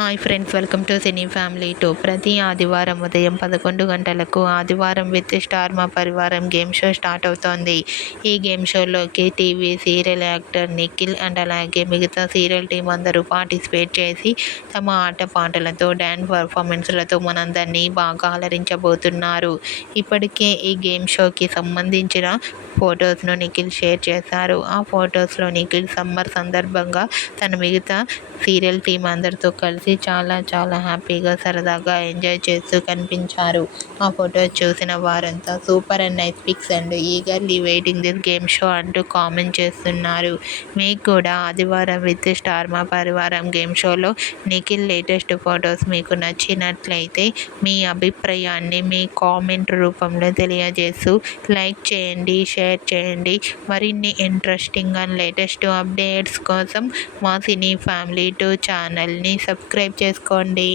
Hi friends, welcome to cine family 2. ప్రతి ఆదివారం ఉదయం 11 గంటలకు ఆదివారం విత్ స్టార్ మా పరివారం గేమ్ షో స్టార్ట్ అవుతోంది. ఈ గేమ్ షోలోకి TV serial actor Nikhil and అలాగే మిగతా సీరియల్ టీం అందరూ పార్టిసిపేట్ చేసి తమ ఆటపాటలతో డ్యాన్స్ పర్ఫార్మెన్స్లతో మనందరినీ బాగా అలరించబోతున్నారు. ఇప్పటికే ఈ గేమ్ షోకి సంబంధించిన ఫొటోస్ను నిఖిల్ షేర్ చేశారు. ఆ ఫొటోస్లో నిఖిల్ సమ్మర్ సందర్భంగా తన మిగతా సీరియల్ టీం అందరితో కలిసి చాలా హ్యాపీగా సరదాగా ఎంజాయ్ చేస్తూ కనిపించారు. ఆ ఫొటోస్ చూసిన వారంతా super and nice pics and eagerly waiting this game show అంటూ కామెంట్ చేస్తున్నారు. మీకు కూడా ఆదివారం విత్ స్టార్ మా పరివారం గేమ్ షోలో నిఖిల్ లేటెస్ట్ ఫొటోస్ మీకు నచ్చినట్లయితే మీ అభిప్రాయాన్ని మీ కామెంట్ రూపంలో తెలియజేస్తూ లైక్ చేయండి, షేర్ చేయండి. మరిన్ని ఇంట్రెస్టింగ్ అండ్ లేటెస్ట్ అప్డేట్స్ కోసం మా సినీ ఫ్యామిలీ 2 ఛానల్ని సబ్స్క్రైబ్ చేసుకోండి.